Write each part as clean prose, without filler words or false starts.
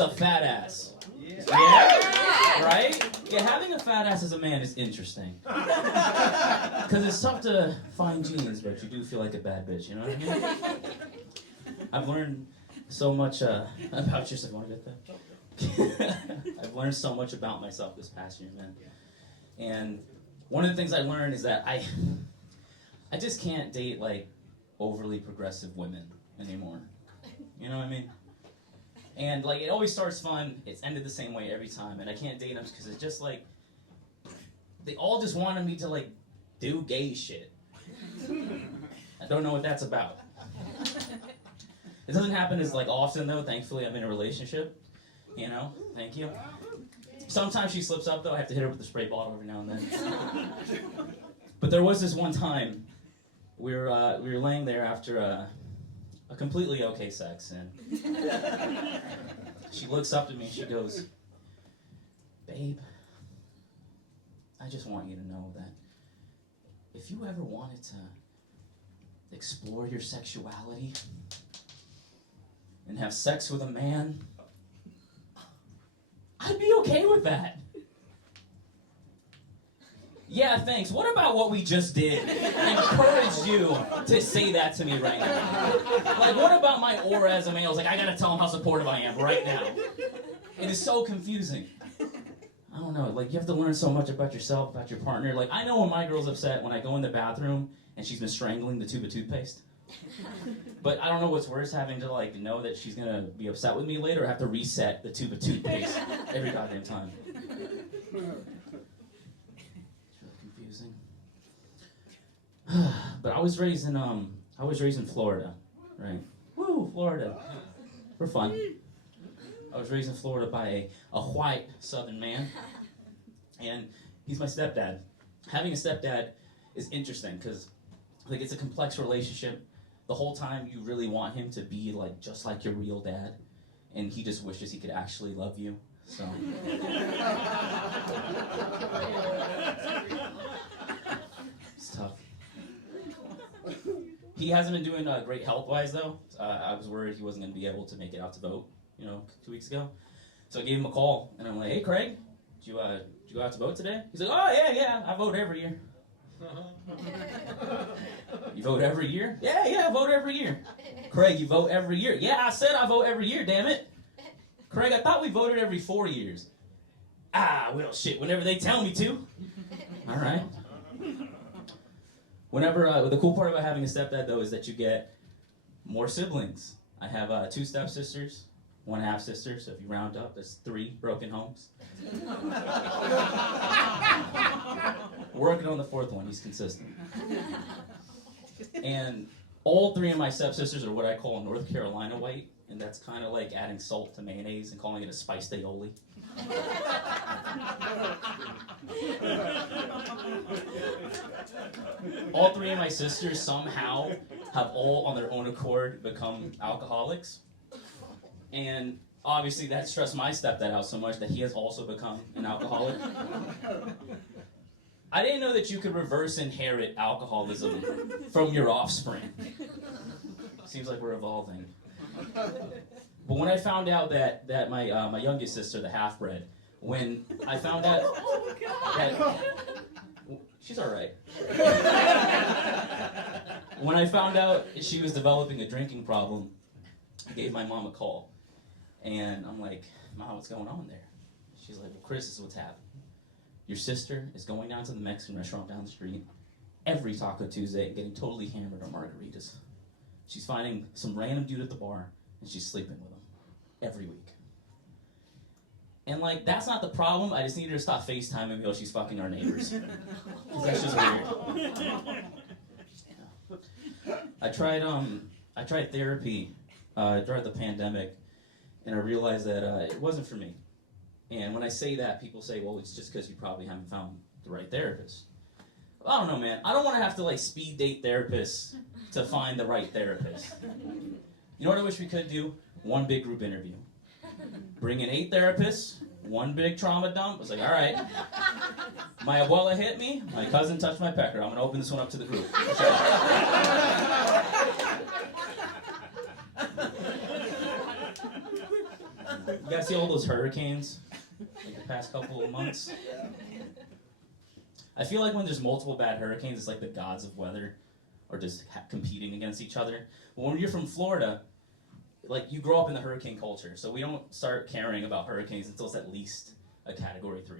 wants a fat ass? Yeah? Right? Yeah, having a fat ass as a man is interesting. Because it's tough to find jeans, but you do feel like a bad bitch, you know what I mean? I've learned so much about yourself. Want to get that? I've learned so much about myself this past year, man. And one of the things I learned is that I just can't date, like, overly progressive women anymore. You know what I mean? And, like, it always starts fun. It's ended the same way every time. And I can't date them because it's just, like, they all just wanted me to, like, do gay shit. I don't know what that's about. It doesn't happen as, like, often, though. Thankfully, I'm in a relationship. You know? Thank you. Sometimes she slips up, though. I have to hit her with the spray bottle every now and then. But there was this one time we were laying there after a completely okay sex, and she looks up to me and she goes, "Babe, I just want you to know that if you ever wanted to explore your sexuality and have sex with a man, I'd be okay with that." Yeah, thanks. What about what we just did encouraged you to say that to me right now? Like, what about my aura as a male? I was like, I gotta tell him how supportive I am right now. It is so confusing. I don't know, like, you have to learn so much about yourself, about your partner. Like, I know when my girl's upset when I go in the bathroom and she's been strangling the tube of toothpaste. But I don't know what's worse, having to, like, know that she's gonna be upset with me later or have to reset the tube of toothpaste every goddamn time. But I was raised in Florida, right? Woo, Florida. We're fun. I was raised in Florida by a white Southern man, and he's my stepdad. Having a stepdad is interesting because, like, it's a complex relationship. The whole time you really want him to be, like, just like your real dad, and he just wishes he could actually love you. So. It's tough. He hasn't been doing great health-wise, though. I was worried he wasn't going to be able to make it out to vote, 2 weeks ago. So I gave him a call, and I'm like, "Hey, Craig, did you go out to vote today?" He's like, "Oh, yeah, I vote every year." "You vote every year?" Yeah, I vote every year." "Craig, you vote every year?" "Yeah, I said I vote every year, damn it." "Craig, I thought we voted every 4 years." "Ah, well, shit, whenever they tell me to." All right. The cool part about having a stepdad, though, is that you get more siblings. I have 2 stepsisters, 1 half-sister, so if you round up, that's 3 broken homes. Working on the 4th one, he's consistent. And all 3 of my stepsisters are what I call North Carolina white, and that's kind of like adding salt to mayonnaise and calling it a spiced aioli. All 3 of my sisters somehow have all on their own accord become alcoholics. And obviously that stressed my stepdad out so much that he has also become an alcoholic. I didn't know that you could reverse inherit alcoholism from your offspring. Seems like we're evolving. But when I found out that my youngest sister, the half-bred, when I found out that she's all right. When I found out she was developing a drinking problem, I gave my mom a call, and I'm like, "Mom, what's going on there?" She's like, "Well, Chris, this is what's happening. Your sister is going down to the Mexican restaurant down the street every Taco Tuesday and getting totally hammered on margaritas. She's finding some random dude at the bar, and she's sleeping with him every week." And, like, that's not the problem. I just need her to stop FaceTiming me while she's fucking our neighbors. Because that's just weird. Yeah. I tried therapy during the pandemic, and I realized that it wasn't for me. And when I say that, people say, "Well, it's just because you probably haven't found the right therapist." Well, I don't know, man. I don't want to have to, like, speed date therapists to find the right therapist. You know what I wish we could do? One big group interview. Bring in 8 therapists, 1 big trauma dump. It's like, all right, my abuela hit me, my cousin touched my pecker. I'm going to open this one up to the group. You guys see all those hurricanes like the past couple of months? I feel like when there's multiple bad hurricanes, it's like the gods of weather are just competing against each other. But when you're from Florida, like you grow up in the hurricane culture, so we don't start caring about hurricanes until it's at least a Category 3.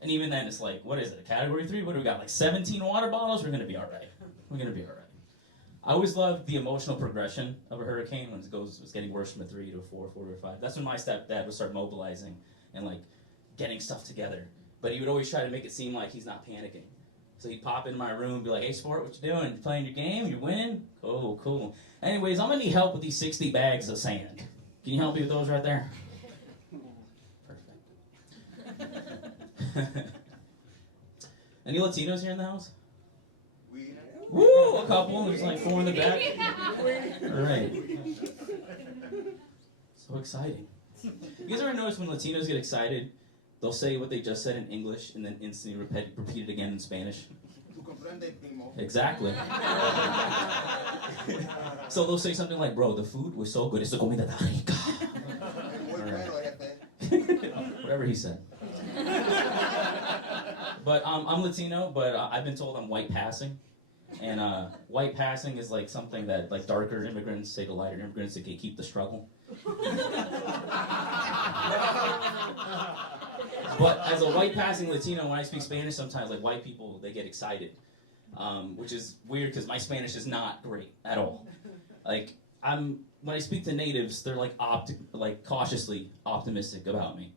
And even then, it's like, what is it, a Category 3? What do we got, like 17 water bottles? We're going to be all right. We're going to be all right. I always loved the emotional progression of a hurricane when it's getting worse from a 3 to a 4, 4 to a 5. That's when my stepdad would start mobilizing and like getting stuff together. But he would always try to make it seem like he's not panicking. So he'd pop into my room and be like, hey, sport, what you doing? You playing your game? You winning? Oh, cool. Anyways, I'm going to need help with these 60 bags of sand. Can you help me with those right there? Perfect. Any Latinos here in the house? Woo, a couple. There's like 4 in the back. All right. So exciting. You guys ever notice when Latinos get excited, they'll say what they just said in English and then instantly repeat it again in Spanish? Exactly. So they'll say something like, bro, the food was so good. It's the comida tan rica. Whatever he said. But I'm Latino, but I've been told I'm white passing. And white passing is like something that like darker immigrants say to lighter immigrants to keep the struggle. But as a white passing Latino, when I speak Spanish, sometimes like white people, they get excited, which is weird because my Spanish is not great at all. Like when I speak to natives, they're like cautiously optimistic about me.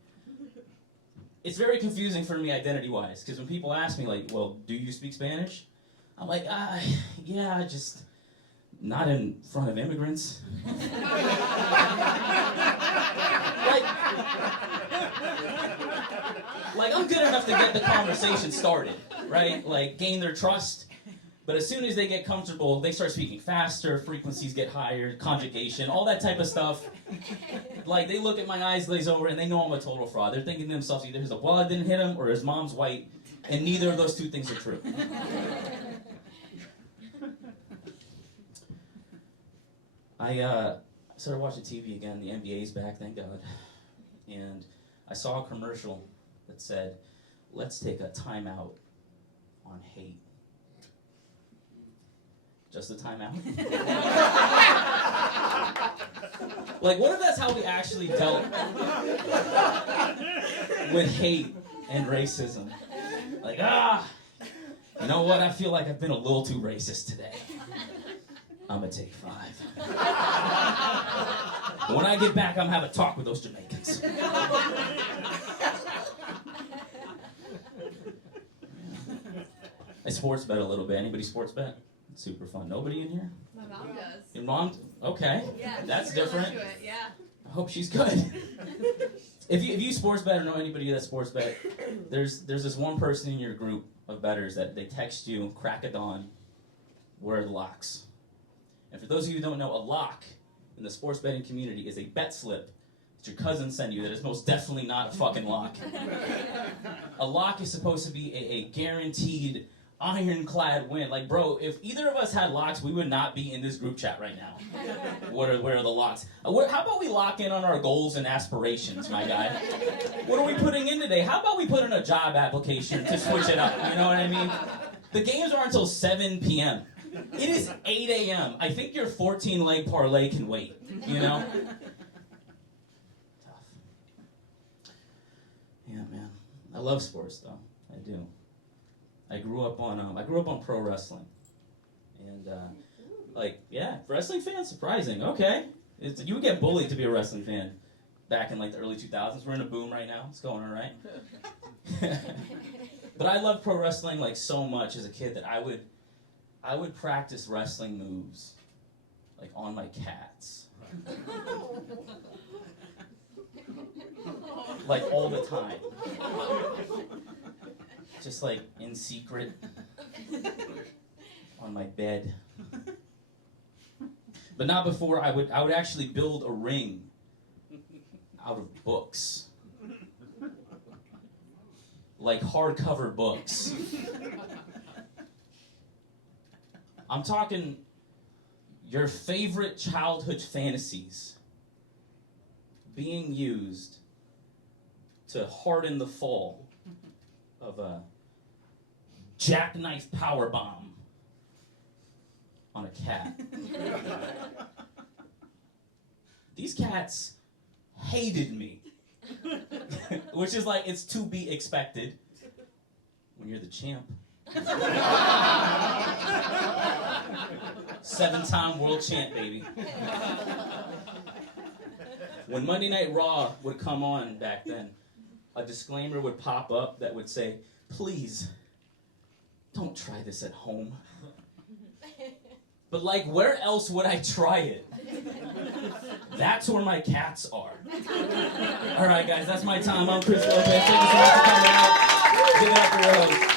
It's very confusing for me identity-wise because when people ask me like, well, do you speak Spanish? I'm like, yeah, just not in front of immigrants. like I'm good enough to get the conversation started, right? Like gain their trust. But as soon as they get comfortable, they start speaking faster, frequencies get higher, conjugation, all that type of stuff. Like they look at my eyes glaze over and they know I'm a total fraud. They're thinking to themselves either his wallet didn't hit him or his mom's white, and neither of those two things are true. I started watching TV again. The NBA's back, thank God. And I saw a commercial that said, let's take a timeout on hate. Just a timeout? Like, what if that's how we actually dealt with hate and racism? Like, you know what? I feel like I've been a little too racist today. I'm gonna take 5. When I get back, I'm gonna have a talk with those Jamaicans. I sports bet a little bit. Anybody sports bet? It's super fun. Nobody in here? My mom does. Your mom? Okay. Yeah, that's really different. into it, yeah. I hope she's good. If you sports bet or know anybody that sports bet, there's this one person in your group of bettors that they text you, crack of dawn, where are the locks? And for those of you who don't know, a lock in the sports betting community is a bet slip that your cousin sent you that is most definitely not a fucking lock. A lock is supposed to be a guaranteed ironclad win. Like, bro, if either of us had locks, we would not be in this group chat right now. Where are the locks? How about we lock in on our goals and aspirations, my guy? What are we putting in today? How about we put in a job application to switch it up? You know what I mean? The games are until 7 p.m. It is 8 a.m. I think your 14-leg parlay can wait, you know? Tough. Yeah, man. I love sports, though. I do. I grew up on pro wrestling. And, wrestling fans, surprising. Okay. You would get bullied to be a wrestling fan back in, like, the early 2000s. We're in a boom right now. It's going all right. But I loved pro wrestling, like, so much as a kid that I would practice wrestling moves, like, on my cats. Like, all the time. Just, like, in secret. On my bed. But not before I would actually build a ring out of books. Like hardcover books. I'm talking your favorite childhood fantasies being used to harden the fall of a jackknife powerbomb on a cat. These cats hated me. Which is like, it's to be expected when you're the champ. 7-time world champ, baby. When Monday Night Raw would come on back then, a disclaimer would pop up that would say, please, don't try this at home. But like, where else would I try it? That's where my cats are. All right, guys, that's my time. I'm Chris Lopez. Thank you so much for coming out. Give it up for your host.